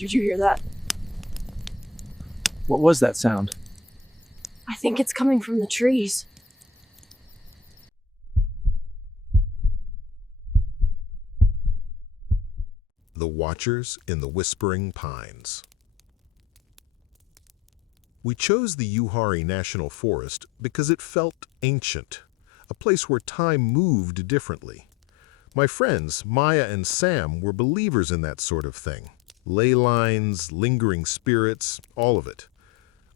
Did you hear that? What was that sound? I think it's coming from the trees. The Watchers in the Whispering Pines. We chose the Uwharrie National Forest because it felt ancient, a place where time moved differently. My friends, Maya and Sam, were believers in that sort of thing. Ley lines, lingering spirits, all of it.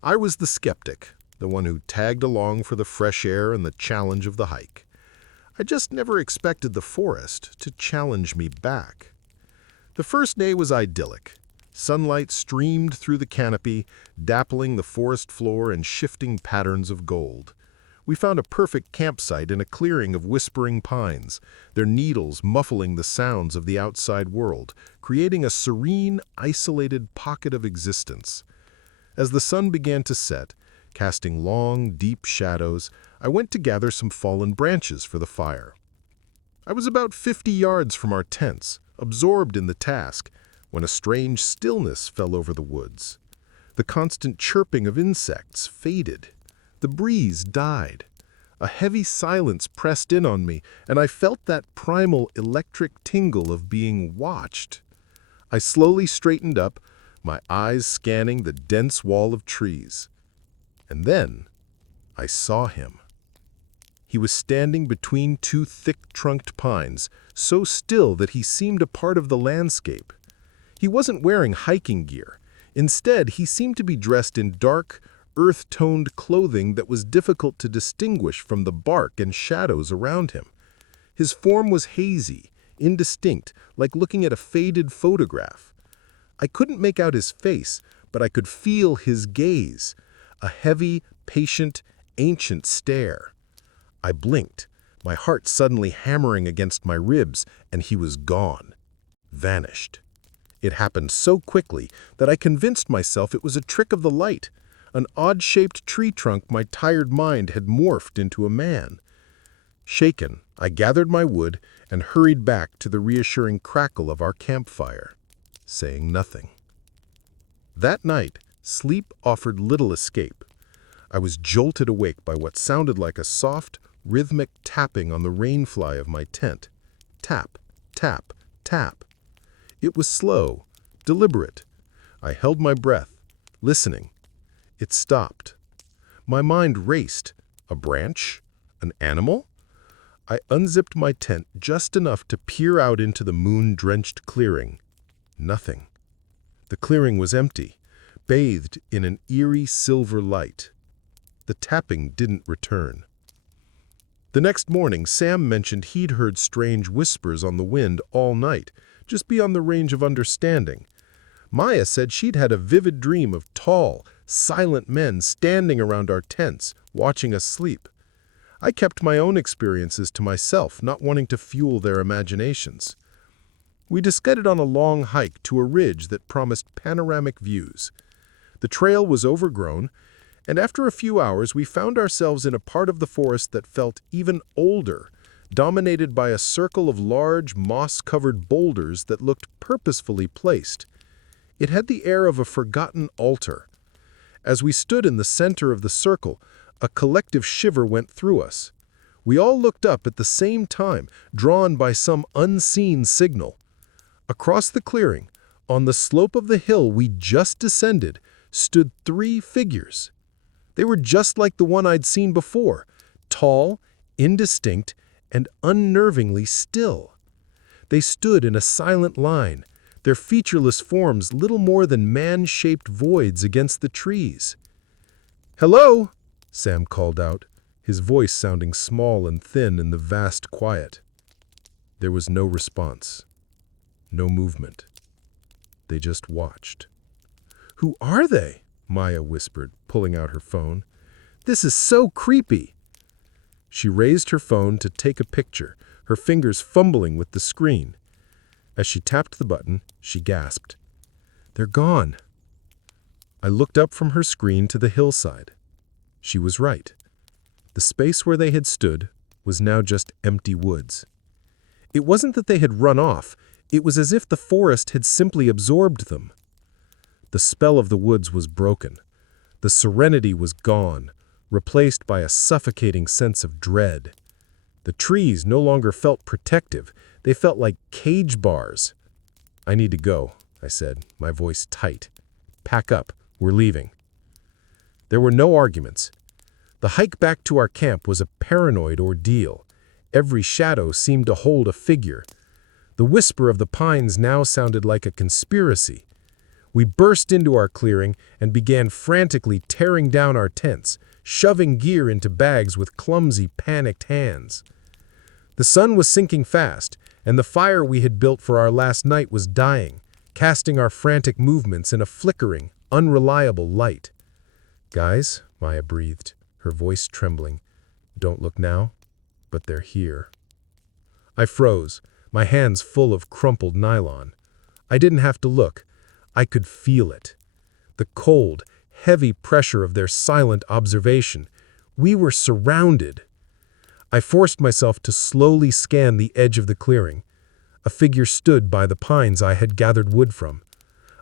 I was the skeptic, the one who tagged along for the fresh air and the challenge of the hike. I just never expected the forest to challenge me back. The first day was idyllic. Sunlight streamed through the canopy, dappling the forest floor in shifting patterns of gold. We found a perfect campsite in a clearing of whispering pines, their needles muffling the sounds of the outside world, creating a serene, isolated pocket of existence. As the sun began to set, casting long, deep shadows, I went to gather some fallen branches for the fire. I was about 50 yards from our tents, absorbed in the task, when a strange stillness fell over the woods. The constant chirping of insects faded. The breeze died. A heavy silence pressed in on me, and I felt that primal electric tingle of being watched. I slowly straightened up, my eyes scanning the dense wall of trees. And then I saw him. He was standing between two thick-trunked pines, so still that he seemed a part of the landscape. He wasn't wearing hiking gear. Instead, he seemed to be dressed in dark, earth-toned clothing that was difficult to distinguish from the bark and shadows around him. His form was hazy, indistinct, like looking at a faded photograph. I couldn't make out his face, but I could feel his gaze, a heavy, patient, ancient stare. I blinked, my heart suddenly hammering against my ribs, and he was gone, vanished. It happened so quickly that I convinced myself it was a trick of the light. An odd-shaped tree trunk my tired mind had morphed into a man. Shaken, I gathered my wood and hurried back to the reassuring crackle of our campfire, saying nothing. That night, sleep offered little escape. I was jolted awake by what sounded like a soft, rhythmic tapping on the rainfly of my tent. Tap, tap, tap. It was slow, deliberate. I held my breath, listening. It stopped. My mind raced. A branch? An animal? I unzipped my tent just enough to peer out into the moon-drenched clearing. Nothing. The clearing was empty, bathed in an eerie silver light. The tapping didn't return. The next morning, Sam mentioned he'd heard strange whispers on the wind all night, just beyond the range of understanding. Maya said she'd had a vivid dream of tall, silent men standing around our tents, watching us sleep. I kept my own experiences to myself, not wanting to fuel their imaginations. We decided on a long hike to a ridge that promised panoramic views. The trail was overgrown, and after a few hours we found ourselves in a part of the forest that felt even older, dominated by a circle of large, moss-covered boulders that looked purposefully placed. It had the air of a forgotten altar. As we stood in the center of the circle, a collective shiver went through us. We all looked up at the same time, drawn by some unseen signal. Across the clearing, on the slope of the hill we just descended, stood 3 figures. They were just like the one I'd seen before, tall, indistinct, and unnervingly still. They stood in a silent line, their featureless forms little more than man-shaped voids against the trees. "Hello," Sam called out, his voice sounding small and thin in the vast quiet. There was no response, no movement. They just watched. "Who are they?" Maya whispered, pulling out her phone. "This is so creepy." She raised her phone to take a picture, her fingers fumbling with the screen. As she tapped the button, she gasped. "They're gone." I looked up from her screen to the hillside. She was right. The space where they had stood was now just empty woods. It wasn't that they had run off, it was as if the forest had simply absorbed them. The spell of the woods was broken. The serenity was gone, replaced by a suffocating sense of dread. The trees no longer felt protective. They felt like cage bars. "I need to go," I said, my voice tight. "Pack up. We're leaving." There were no arguments. The hike back to our camp was a paranoid ordeal. Every shadow seemed to hold a figure. The whisper of the pines now sounded like a conspiracy. We burst into our clearing and began frantically tearing down our tents, shoving gear into bags with clumsy, panicked hands. The sun was sinking fast, and the fire we had built for our last night was dying, casting our frantic movements in a flickering, unreliable light. "Guys," Maya breathed, her voice trembling, "don't look now, but they're here." I froze, my hands full of crumpled nylon. I didn't have to look. I could feel it. The cold, heavy pressure of their silent observation. We were surrounded. I forced myself to slowly scan the edge of the clearing. A figure stood by the pines I had gathered wood from.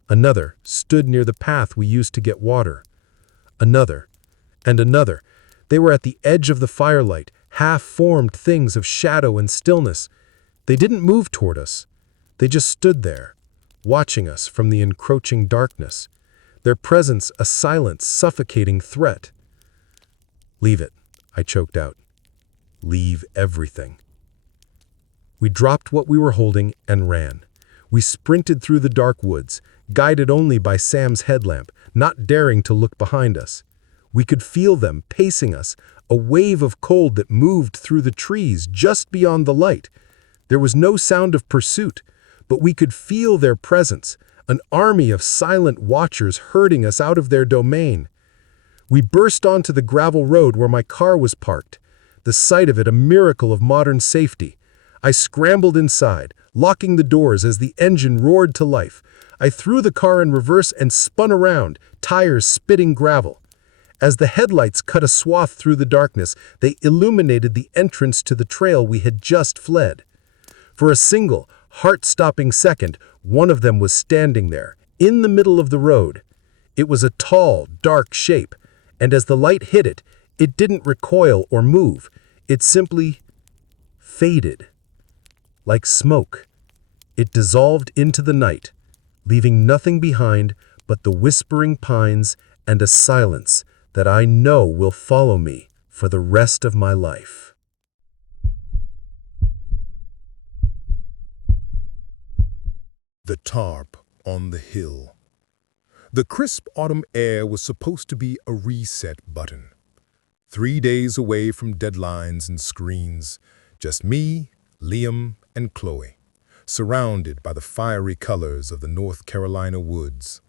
Another stood near the path we used to get water. Another, and another. They were at the edge of the firelight, half-formed things of shadow and stillness. They didn't move toward us. They just stood there, watching us from the encroaching darkness, their presence a silent, suffocating threat. "Leave it," I choked out. "Leave everything." We dropped what we were holding and ran. We sprinted through the dark woods, guided only by Sam's headlamp, not daring to look behind us. We could feel them pacing us, a wave of cold that moved through the trees just beyond the light. There was no sound of pursuit, but we could feel their presence, an army of silent watchers herding us out of their domain. We burst onto the gravel road where my car was parked, the sight of it a miracle of modern safety. I scrambled inside, locking the doors as the engine roared to life. I threw the car in reverse and spun around, tires spitting gravel. As the headlights cut a swath through the darkness, they illuminated the entrance to the trail we had just fled. For a single, heart-stopping second, one of them was standing there, in the middle of the road. It was a tall, dark shape, and as the light hit it, it didn't recoil or move. It simply faded. Like smoke, it dissolved into the night, leaving nothing behind but the whispering pines and a silence that I know will follow me for the rest of my life. The tarp on the hill. The crisp autumn air was supposed to be a reset button. 3 days away from deadlines and screens, just me, Liam, and Chloe, surrounded by the fiery colors of the North Carolina woods.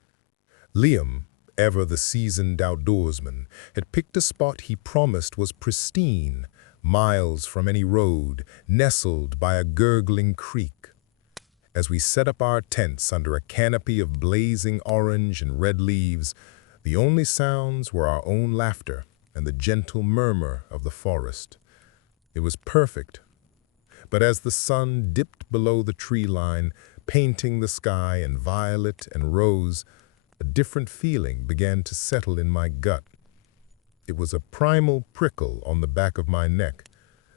Liam, ever the seasoned outdoorsman, had picked a spot he promised was pristine, miles from any road, nestled by a gurgling creek. As we set up our tents under a canopy of blazing orange and red leaves, the only sounds were our own laughter and the gentle murmur of the forest. It was perfect. But as the sun dipped below the tree line, painting the sky in violet and rose, a different feeling began to settle in my gut. It was a primal prickle on the back of my neck,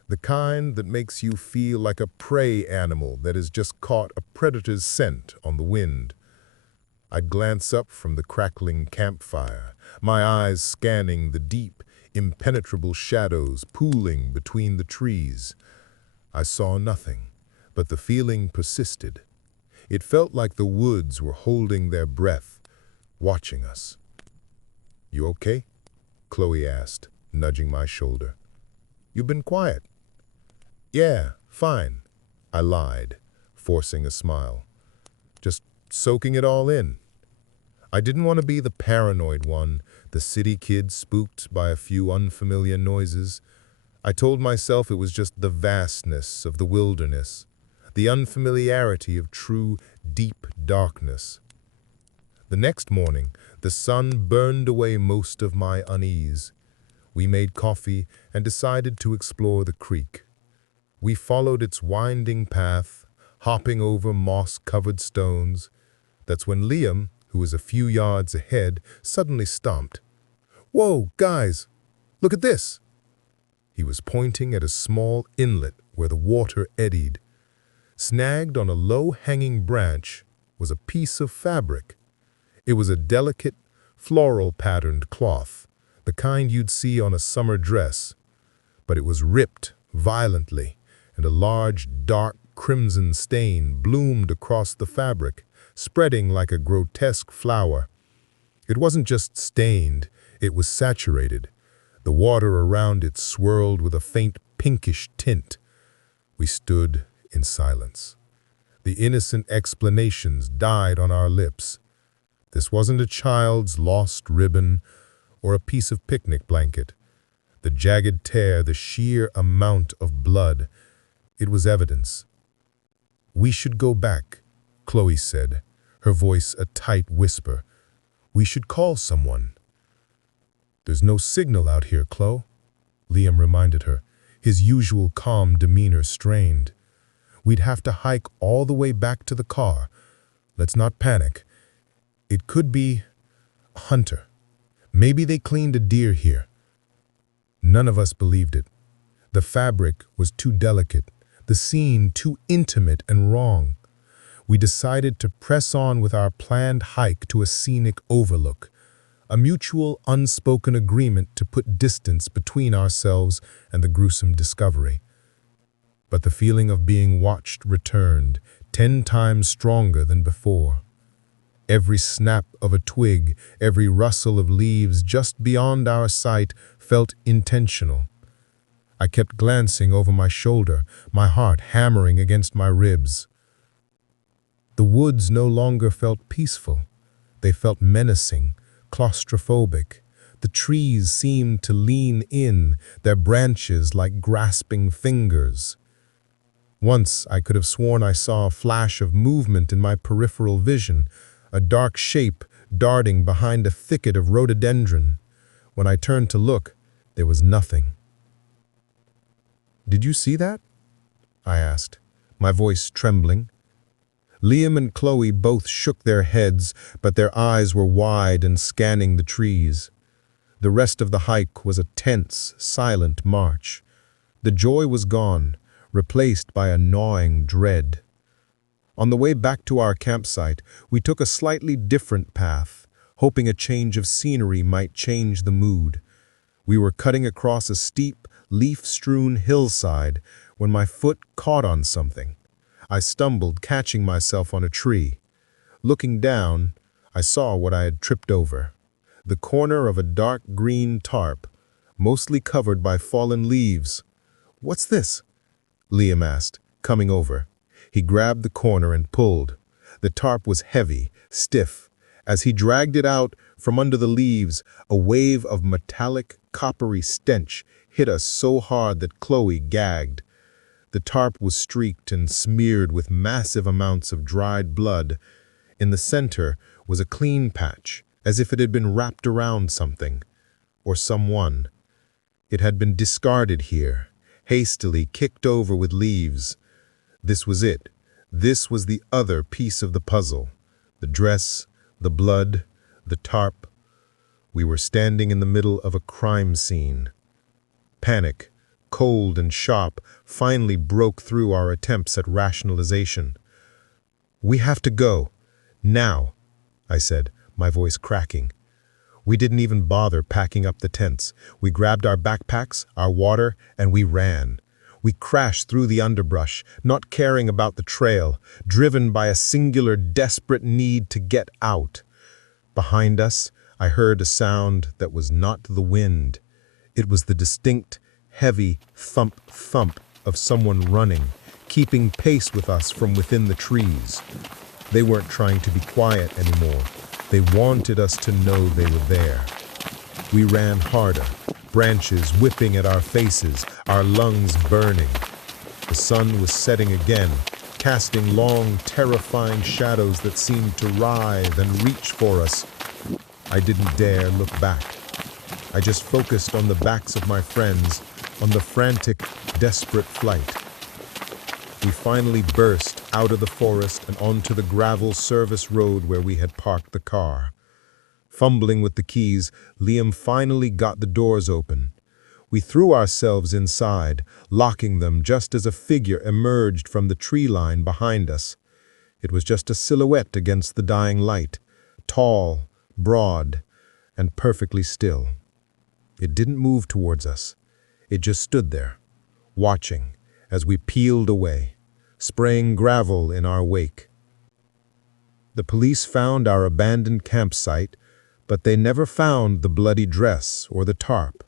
the kind that makes you feel like a prey animal that has just caught a predator's scent on the wind. I'd glance up from the crackling campfire, my eyes scanning the deep, impenetrable shadows pooling between the trees. I saw nothing, but the feeling persisted. It felt like the woods were holding their breath, watching us. "You okay?" Chloe asked, nudging my shoulder. "You've been quiet." "Yeah, fine," I lied, forcing a smile. "Just soaking it all in." I didn't want to be the paranoid one, the city kid spooked by a few unfamiliar noises. I told myself it was just the vastness of the wilderness, the unfamiliarity of true, deep darkness. The next morning, the sun burned away most of my unease. We made coffee and decided to explore the creek. We followed its winding path, hopping over moss-covered stones. That's when Liam, who was a few yards ahead, suddenly stopped. "Whoa, guys, look at this!" He was pointing at a small inlet where the water eddied. Snagged on a low-hanging branch was a piece of fabric. It was a delicate, floral-patterned cloth, the kind you'd see on a summer dress. But it was ripped violently, and a large, dark crimson stain bloomed across the fabric, spreading like a grotesque flower. It wasn't just stained, it was saturated. The water around it swirled with a faint pinkish tint. We stood in silence. The innocent explanations died on our lips. This wasn't a child's lost ribbon or a piece of picnic blanket. The jagged tear, the sheer amount of blood, it was evidence. "We should go back," Chloe said, her voice a tight whisper. "We should call someone." "There's no signal out here, Chloe," Liam reminded her, his usual calm demeanor strained. "We'd have to hike all the way back to the car. Let's not panic. It could be a hunter. Maybe they cleaned a deer here." None of us believed it. The fabric was too delicate, the scene too intimate and wrong. We decided to press on with our planned hike to a scenic overlook, a mutual, unspoken agreement to put distance between ourselves and the gruesome discovery. But the feeling of being watched returned, 10 times stronger than before. Every snap of a twig, every rustle of leaves just beyond our sight felt intentional. I kept glancing over my shoulder, my heart hammering against my ribs. The woods no longer felt peaceful. They felt menacing, claustrophobic. The trees seemed to lean in, their branches like grasping fingers. Once I could have sworn I saw a flash of movement in my peripheral vision, a dark shape darting behind a thicket of rhododendron. When I turned to look, there was nothing. "Did you see that?" I asked, my voice trembling. Liam and Chloe both shook their heads, but their eyes were wide and scanning the trees. The rest of the hike was a tense, silent march. The joy was gone, replaced by a gnawing dread. On the way back to our campsite, we took a slightly different path, hoping a change of scenery might change the mood. We were cutting across a steep, leaf-strewn hillside when my foot caught on something. I stumbled, catching myself on a tree. Looking down, I saw what I had tripped over. The corner of a dark green tarp, mostly covered by fallen leaves. "What's this?" Liam asked, coming over. He grabbed the corner and pulled. The tarp was heavy, stiff. As he dragged it out from under the leaves, a wave of metallic, coppery stench hit us so hard that Chloe gagged. The tarp was streaked and smeared with massive amounts of dried blood. In the center was a clean patch, as if it had been wrapped around something, or someone. It had been discarded here, hastily kicked over with leaves. This was it. This was the other piece of the puzzle. The dress, the blood, the tarp. We were standing in the middle of a crime scene. Panic, cold and sharp, finally broke through our attempts at rationalization. "We have to go. Now," I said, my voice cracking. We didn't even bother packing up the tents. We grabbed our backpacks, our water, and we ran. We crashed through the underbrush, not caring about the trail, driven by a singular, desperate need to get out. Behind us, I heard a sound that was not the wind. It was the distinct, heavy thump-thump of someone running, keeping pace with us from within the trees. They weren't trying to be quiet anymore. They wanted us to know they were there. We ran harder, branches whipping at our faces, our lungs burning. The sun was setting again, casting long, terrifying shadows that seemed to writhe and reach for us. I didn't dare look back. I just focused on the backs of my friends, on the frantic, desperate flight. We finally burst out of the forest and onto the gravel service road where we had parked the car. Fumbling with the keys, Liam finally got the doors open. We threw ourselves inside, locking them just as a figure emerged from the tree line behind us. It was just a silhouette against the dying light, tall, broad, and perfectly still. It didn't move towards us. It just stood there, watching as we peeled away, spraying gravel in our wake. The police found our abandoned campsite, but they never found the bloody dress or the tarp.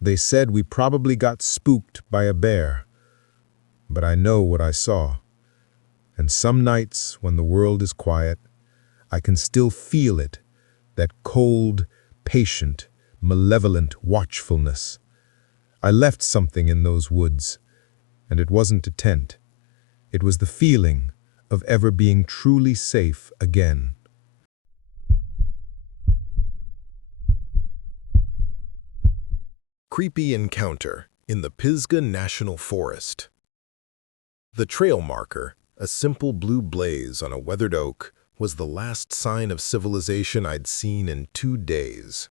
They said we probably got spooked by a bear. But I know what I saw. And some nights, when the world is quiet, I can still feel it, that cold, patient, malevolent watchfulness. I left something in those woods, and it wasn't a tent. It was the feeling of ever being truly safe again. Creepy encounter in the Pisgah National Forest. The trail marker, a simple blue blaze on a weathered oak, was the last sign of civilization I'd seen in 2 days.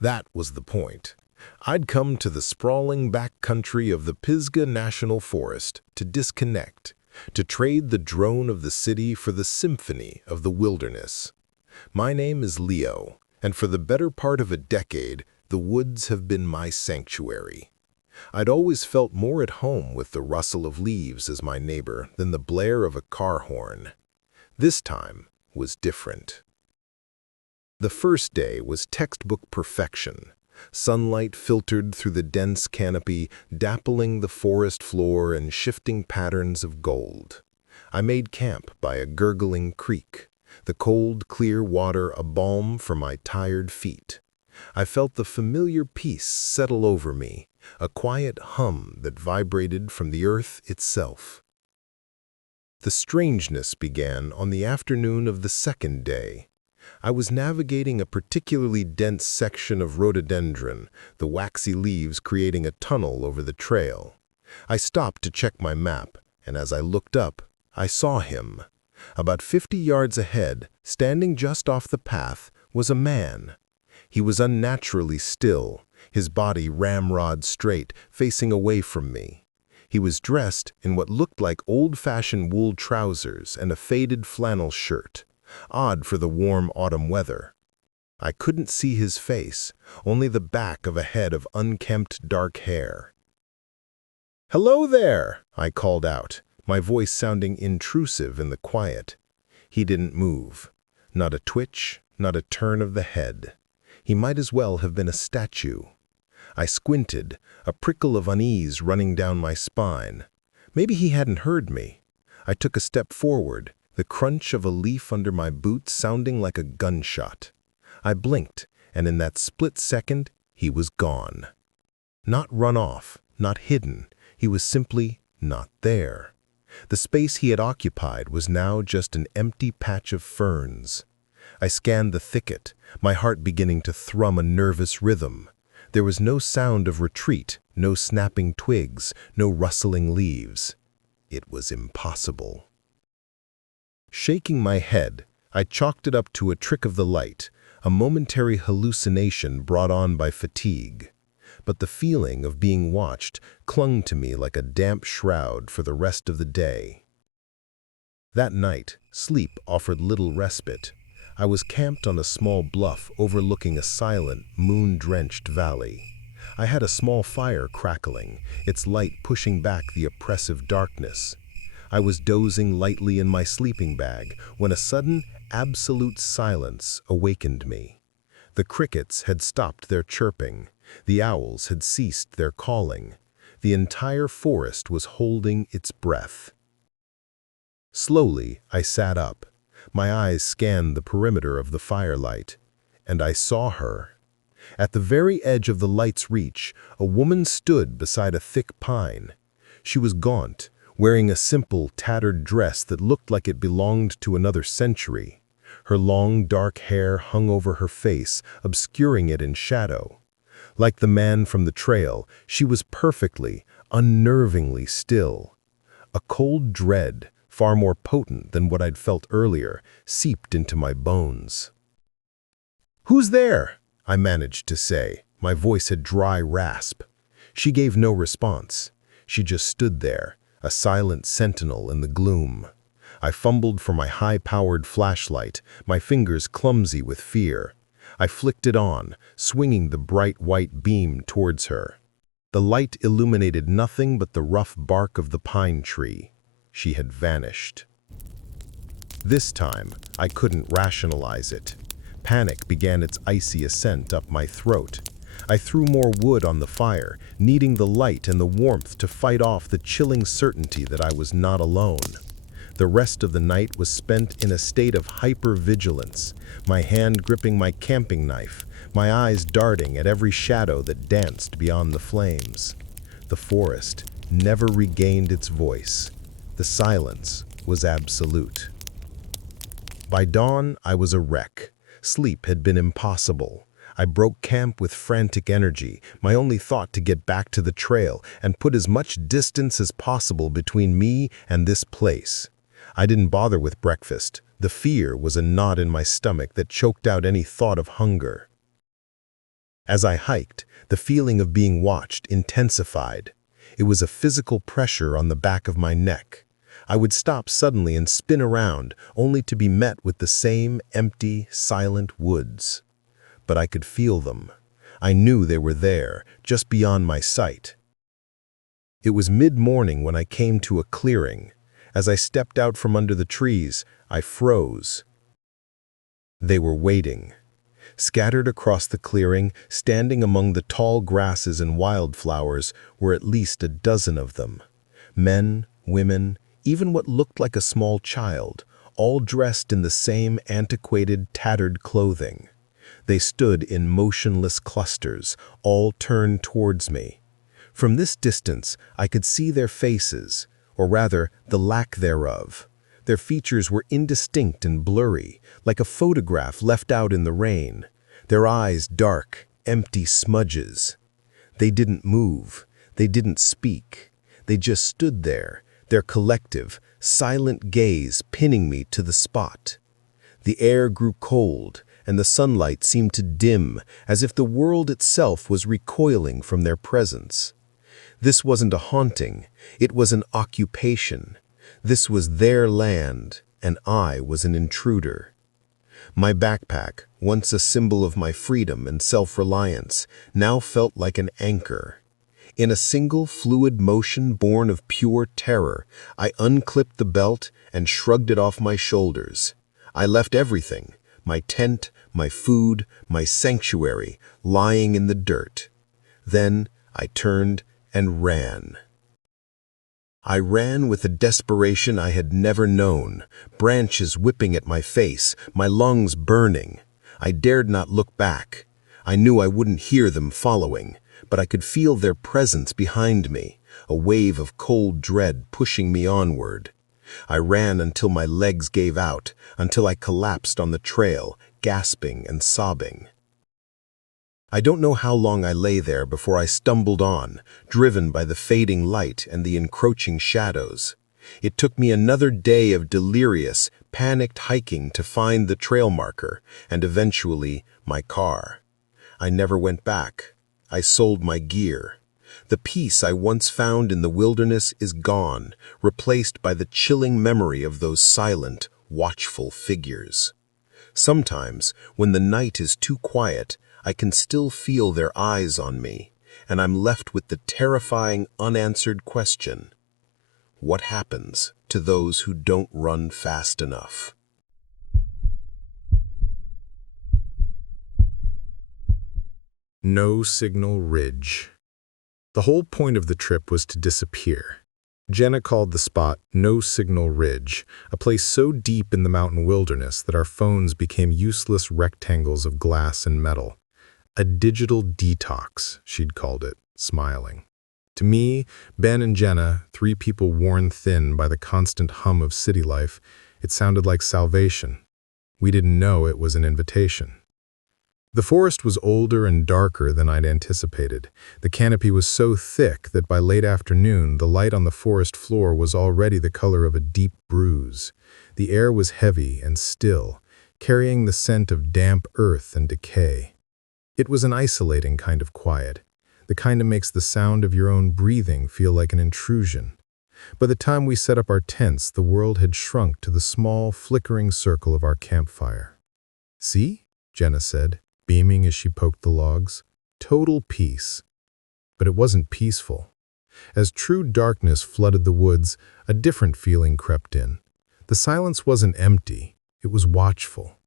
That was the point. I'd come to the sprawling backcountry of the Pisgah National Forest to disconnect, to trade the drone of the city for the symphony of the wilderness. My name is Leo, and for the better part of a decade, the woods have been my sanctuary. I'd always felt more at home with the rustle of leaves as my neighbor than the blare of a car horn. This time was different. The first day was textbook perfection. Sunlight filtered through the dense canopy, dappling the forest floor in shifting patterns of gold. I made camp by a gurgling creek, the cold, clear water a balm for my tired feet. I felt the familiar peace settle over me, a quiet hum that vibrated from the earth itself. The strangeness began on the afternoon of the second day. I was navigating a particularly dense section of rhododendron, the waxy leaves creating a tunnel over the trail. I stopped to check my map, and as I looked up, I saw him. About 50 yards ahead, standing just off the path, was a man. He was unnaturally still, his body ramrod straight, facing away from me. He was dressed in what looked like old-fashioned wool trousers and a faded flannel shirt, odd for the warm autumn weather. I couldn't see his face, only the back of a head of unkempt dark hair. "Hello there," I called out, my voice sounding intrusive in the quiet. He didn't move. Not a twitch, not a turn of the head. He might as well have been a statue. I squinted, a prickle of unease running down my spine. Maybe he hadn't heard me. I took a step forward, the crunch of a leaf under my boot sounding like a gunshot. I blinked, and in that split second, he was gone. Not run off, not hidden. He was simply not there. The space he had occupied was now just an empty patch of ferns. I scanned the thicket, my heart beginning to thrum a nervous rhythm. There was no sound of retreat, no snapping twigs, no rustling leaves. It was impossible. Shaking my head, I chalked it up to a trick of the light, a momentary hallucination brought on by fatigue. But the feeling of being watched clung to me like a damp shroud for the rest of the day. That night, sleep offered little respite. I was camped on a small bluff overlooking a silent, moon-drenched valley. I had a small fire crackling, its light pushing back the oppressive darkness. I was dozing lightly in my sleeping bag when a sudden, absolute silence awakened me. The crickets had stopped their chirping. The owls had ceased their calling. The entire forest was holding its breath. Slowly, I sat up. My eyes scanned the perimeter of the firelight, and I saw her. At the very edge of the light's reach, a woman stood beside a thick pine. She was gaunt, wearing a simple, tattered dress that looked like it belonged to another century. Her long, dark hair hung over her face, obscuring it in shadow. Like the man from the trail, she was perfectly, unnervingly still. A cold dread, far more potent than what I'd felt earlier, seeped into my bones. "Who's there?" I managed to say. My voice had dry rasp. She gave no response. She just stood there, a silent sentinel in the gloom. I fumbled for my high-powered flashlight, my fingers clumsy with fear. I flicked it on, swinging the bright white beam towards her. The light illuminated nothing but the rough bark of the pine tree. She had vanished. This time, I couldn't rationalize it. Panic began its icy ascent up my throat. I threw more wood on the fire, needing the light and the warmth to fight off the chilling certainty that I was not alone. The rest of the night was spent in a state of hyper-vigilance, my hand gripping my camping knife, my eyes darting at every shadow that danced beyond the flames. The forest never regained its voice. The silence was absolute. By dawn, I was a wreck. Sleep had been impossible. I broke camp with frantic energy, my only thought to get back to the trail and put as much distance as possible between me and this place. I didn't bother with breakfast. The fear was a knot in my stomach that choked out any thought of hunger. As I hiked, the feeling of being watched intensified. It was a physical pressure on the back of my neck. I would stop suddenly and spin around, only to be met with the same empty, silent woods. But I could feel them. I knew they were there, just beyond my sight. It was mid-morning when I came to a clearing. As I stepped out from under the trees, I froze. They were waiting. Scattered across the clearing, standing among the tall grasses and wildflowers, were at least a dozen of them. Men, women, even what looked like a small child, all dressed in the same antiquated, tattered clothing. They stood in motionless clusters, all turned towards me. From this distance, I could see their faces, or rather, the lack thereof. Their features were indistinct and blurry, like a photograph left out in the rain. Their eyes dark, empty smudges. They didn't move. They didn't speak. They just stood there, their collective, silent gaze pinning me to the spot. The air grew cold, and the sunlight seemed to dim, as if the world itself was recoiling from their presence. This wasn't a haunting, it was an occupation. This was their land, and I was an intruder. My backpack, once a symbol of my freedom and self-reliance, now felt like an anchor. In a single fluid motion born of pure terror, I unclipped the belt and shrugged it off my shoulders. I left everything, my tent, my food, my sanctuary, lying in the dirt. Then I turned and ran. I ran with a desperation I had never known, branches whipping at my face, my lungs burning. I dared not look back. I knew I wouldn't hear them following, but I could feel their presence behind me, a wave of cold dread pushing me onward. I ran until my legs gave out, until I collapsed on the trail, gasping and sobbing. I don't know how long I lay there before I stumbled on, driven by the fading light and the encroaching shadows. It took me another day of delirious, panicked hiking to find the trail marker, and eventually my car. I never went back. I sold my gear. The peace I once found in the wilderness is gone, replaced by the chilling memory of those silent, watchful figures. Sometimes, when the night is too quiet, I can still feel their eyes on me, and I'm left with the terrifying, unanswered question: what happens to those who don't run fast enough? No Signal Ridge. The whole point of the trip was to disappear. Jenna called the spot No Signal Ridge, a place so deep in the mountain wilderness that our phones became useless rectangles of glass and metal. A digital detox, she'd called it, smiling. To me, Ben and Jenna, three people worn thin by the constant hum of city life, it sounded like salvation. We didn't know it was an invitation. The forest was older and darker than I'd anticipated. The canopy was so thick that by late afternoon, the light on the forest floor was already the color of a deep bruise. The air was heavy and still, carrying the scent of damp earth and decay. It was an isolating kind of quiet, the kind that makes the sound of your own breathing feel like an intrusion. By the time we set up our tents, the world had shrunk to the small, flickering circle of our campfire. "See?" Jenna said, beaming as she poked the logs. "Total peace." But it wasn't peaceful. As true darkness flooded the woods, a different feeling crept in. The silence wasn't empty, it was watchful.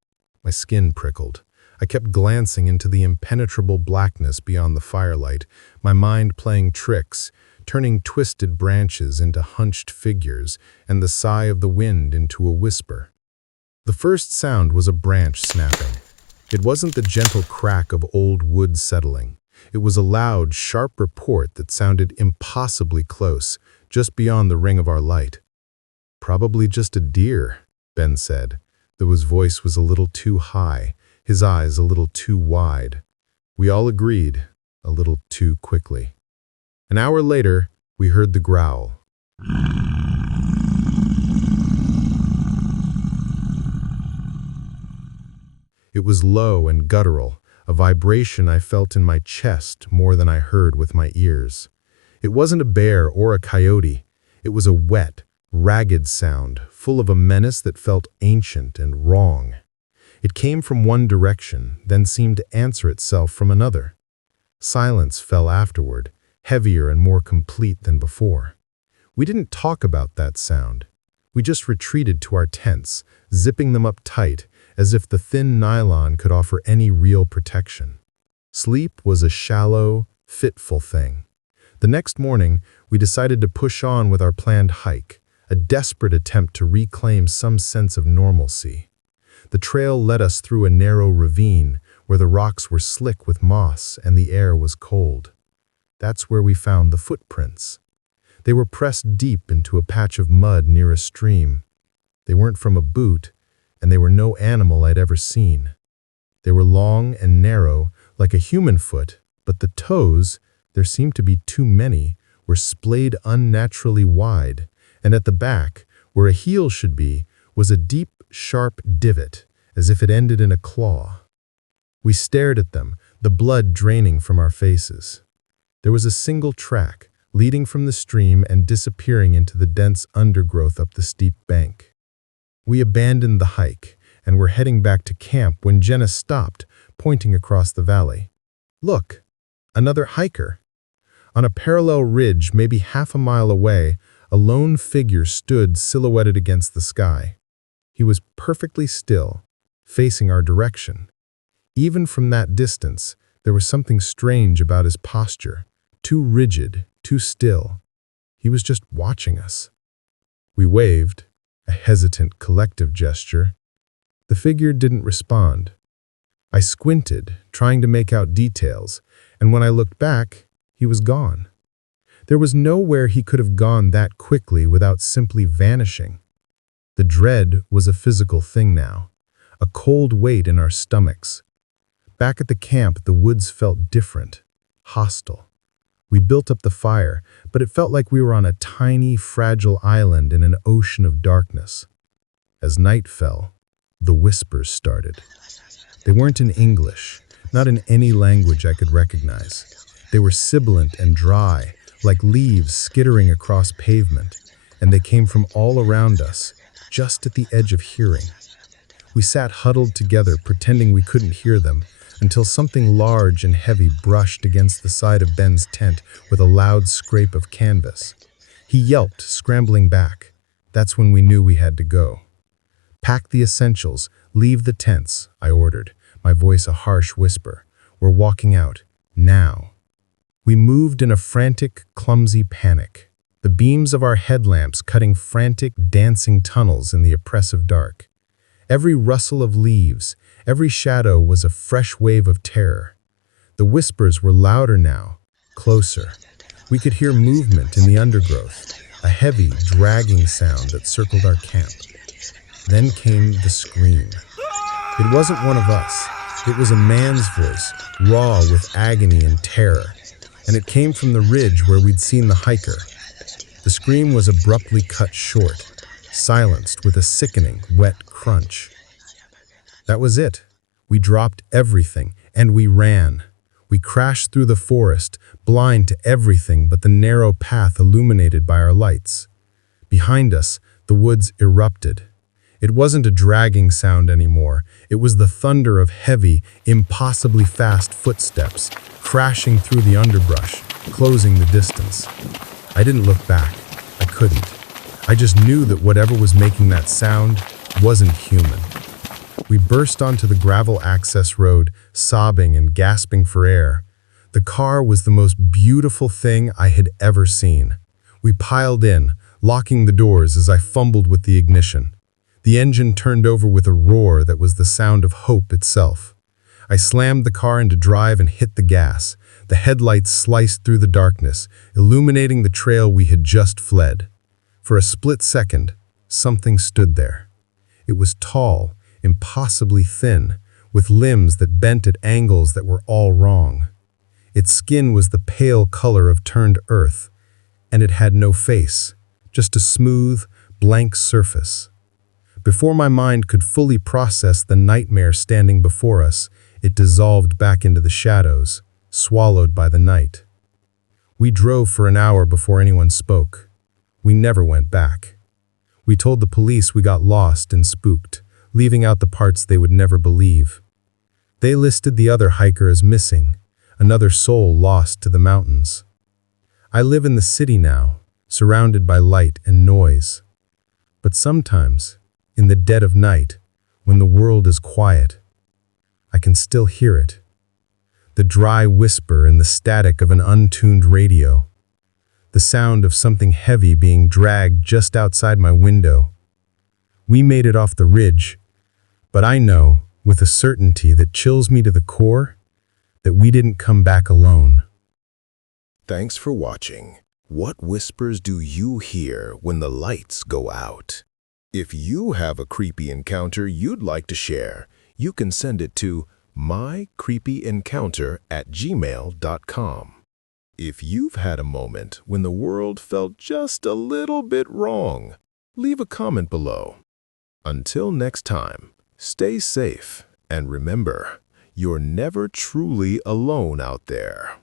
My skin prickled. I kept glancing into the impenetrable blackness beyond the firelight, my mind playing tricks, turning twisted branches into hunched figures and the sigh of the wind into a whisper. The first sound was a branch snapping. It wasn't the gentle crack of old wood settling. It was a loud, sharp report that sounded impossibly close, just beyond the ring of our light. "Probably just a deer," Ben said, though his voice was a little too high, his eyes a little too wide. We all agreed, a little too quickly. An hour later, we heard the growl. It was low and guttural, a vibration I felt in my chest more than I heard with my ears. It wasn't a bear or a coyote. It was a wet, ragged sound, full of a menace that felt ancient and wrong. It came from one direction, then seemed to answer itself from another. Silence fell afterward, heavier and more complete than before. We didn't talk about that sound. We just retreated to our tents, zipping them up tight, as if the thin nylon could offer any real protection. Sleep was a shallow, fitful thing. The next morning, we decided to push on with our planned hike, a desperate attempt to reclaim some sense of normalcy. The trail led us through a narrow ravine where the rocks were slick with moss and the air was cold. That's where we found the footprints. They were pressed deep into a patch of mud near a stream. They weren't from a boot, and they were no animal I'd ever seen. They were long and narrow, like a human foot, but the toes, there seemed to be too many, were splayed unnaturally wide, and at the back, where a heel should be, was a deep, sharp divot, as if it ended in a claw. We stared at them, the blood draining from our faces. There was a single track, leading from the stream and disappearing into the dense undergrowth up the steep bank. We abandoned the hike and were heading back to camp when Jenna stopped, pointing across the valley. "Look, another hiker." On a parallel ridge, maybe half a mile away, a lone figure stood silhouetted against the sky. He was perfectly still, facing our direction. Even from that distance, there was something strange about his posture, too rigid, too still. He was just watching us. We waved, a hesitant collective gesture. The figure didn't respond. I squinted, trying to make out details, and when I looked back, he was gone. There was nowhere he could have gone that quickly without simply vanishing. The dread was a physical thing now, a cold weight in our stomachs. Back at the camp, the woods felt different, hostile. We built up the fire, but it felt like we were on a tiny, fragile island in an ocean of darkness. As night fell, the whispers started. They weren't in English, not in any language I could recognize. They were sibilant and dry, like leaves skittering across pavement, and they came from all around us, just at the edge of hearing. We sat huddled together, pretending we couldn't hear them, until something large and heavy brushed against the side of Ben's tent with a loud scrape of canvas. He yelped, scrambling back. That's when we knew we had to go. "Pack the essentials, leave the tents," I ordered, my voice a harsh whisper. "We're walking out, now." We moved in a frantic, clumsy panic, the beams of our headlamps cutting frantic, dancing tunnels in the oppressive dark. Every rustle of leaves, every shadow was a fresh wave of terror. The whispers were louder now, closer. We could hear movement in the undergrowth, a heavy, dragging sound that circled our camp. Then came the scream. It wasn't one of us. It was a man's voice, raw with agony and terror, and it came from the ridge where we'd seen the hiker. The scream was abruptly cut short, silenced with a sickening, wet crunch. That was it. We dropped everything, and we ran. We crashed through the forest, blind to everything but the narrow path illuminated by our lights. Behind us, the woods erupted. It wasn't a dragging sound anymore. It was the thunder of heavy, impossibly fast footsteps, crashing through the underbrush, closing the distance. I didn't look back. I couldn't. I just knew that whatever was making that sound wasn't human. We burst onto the gravel access road, sobbing and gasping for air. The car was the most beautiful thing I had ever seen. We piled in, locking the doors as I fumbled with the ignition. The engine turned over with a roar that was the sound of hope itself. I slammed the car into drive and hit the gas. The headlights sliced through the darkness, illuminating the trail we had just fled. For a split second, something stood there. It was tall, impossibly thin, with limbs that bent at angles that were all wrong. Its skin was the pale color of turned earth, and it had no face, just a smooth, blank surface. Before my mind could fully process the nightmare standing before us, it dissolved back into the shadows, swallowed by the night. We drove for an hour before anyone spoke. We never went back. We told the police we got lost and spooked, leaving out the parts they would never believe. They listed the other hiker as missing, another soul lost to the mountains. I live in the city now, surrounded by light and noise. But sometimes, in the dead of night, when the world is quiet, I can still hear it. The dry whisper and the static of an untuned radio. The sound of something heavy being dragged just outside my window. We made it off the ridge, but I know, with a certainty that chills me to the core, that we didn't come back alone. Thanks for watching. What whispers do you hear when the lights go out? If you have a creepy encounter you'd like to share, you can send it to mycreepyencounter@gmail.com. If you've had a moment when the world felt just a little bit wrong, leave a comment below. Until next time, stay safe and remember, you're never truly alone out there.